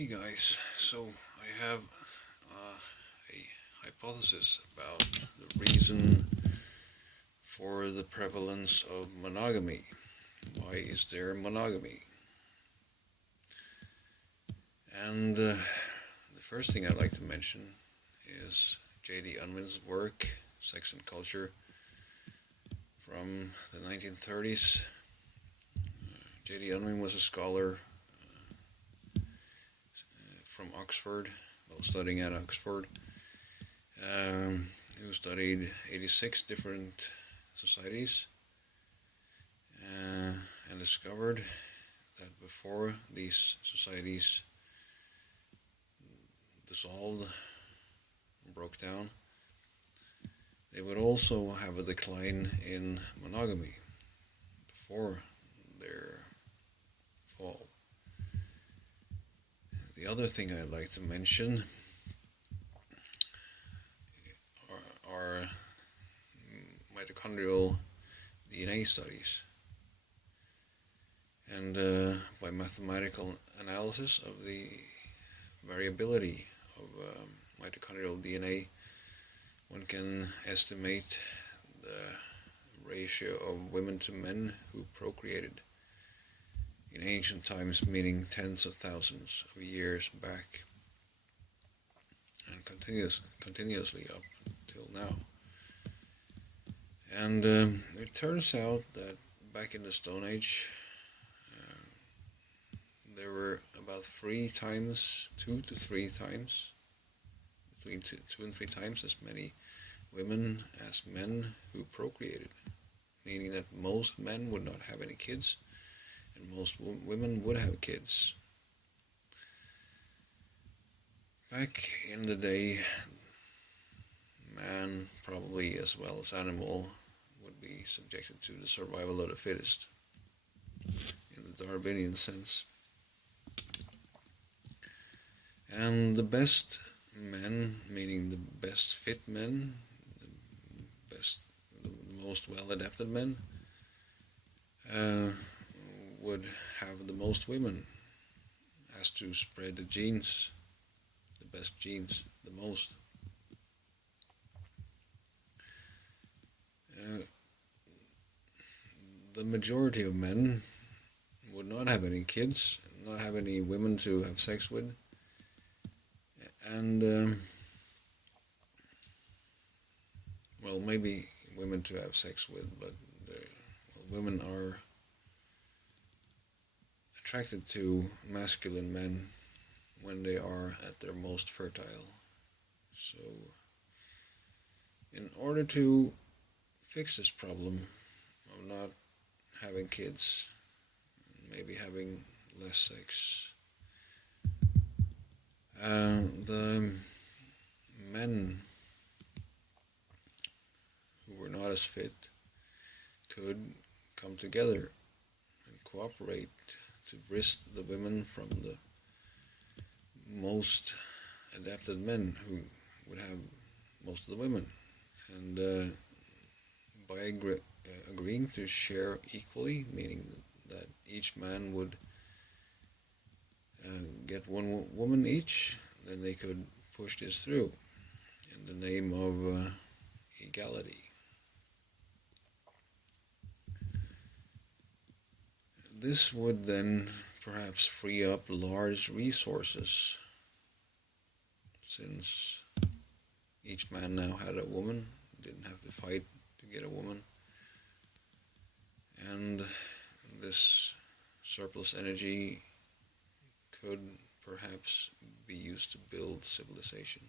Hey guys, so I have a hypothesis about the reason for the prevalence of monogamy. Why is there monogamy? And the first thing I'd like to mention is J.D. Unwin's work, Sex and Culture, from the 1930s. J.D. Unwin was a scholar from Oxford, while studying at Oxford, who studied 86 different societies and discovered that before these societies dissolved, broke down, they would also have a decline in monogamy before their fall. The other thing I'd like to mention are mitochondrial DNA studies. And by mathematical analysis of the variability of mitochondrial DNA, one can estimate the ratio of women to men who procreated in ancient times, meaning tens of thousands of years back, and continuously up till now. And it turns out that back in the Stone Age, there were about 2 to 3 times, between 2 and 3 times as many women as men who procreated, meaning that most men would not have any kids, and most women would have kids. Back in the day, man, probably as well as animal, would be subjected to the survival of the fittest, in the Darwinian sense. And the best men, meaning the best fit men, the most well-adapted men, would have the most women, as to spread the genes, the best genes, the most. The majority of men would not have any kids, not have any women to have sex with, and well, maybe women to have sex with, but women are attracted to masculine men when they are at their most fertile. So, in order to fix this problem of not having kids, maybe having less sex, the men who were not as fit could come together and cooperate to wrest the women from the most adapted men who would have most of the women. And by agreeing to share equally, meaning that each man would get one woman each, then they could push this through in the name of equality. This would then perhaps free up large resources, since each man now had a woman, didn't have to fight to get a woman, and this surplus energy could perhaps be used to build civilization.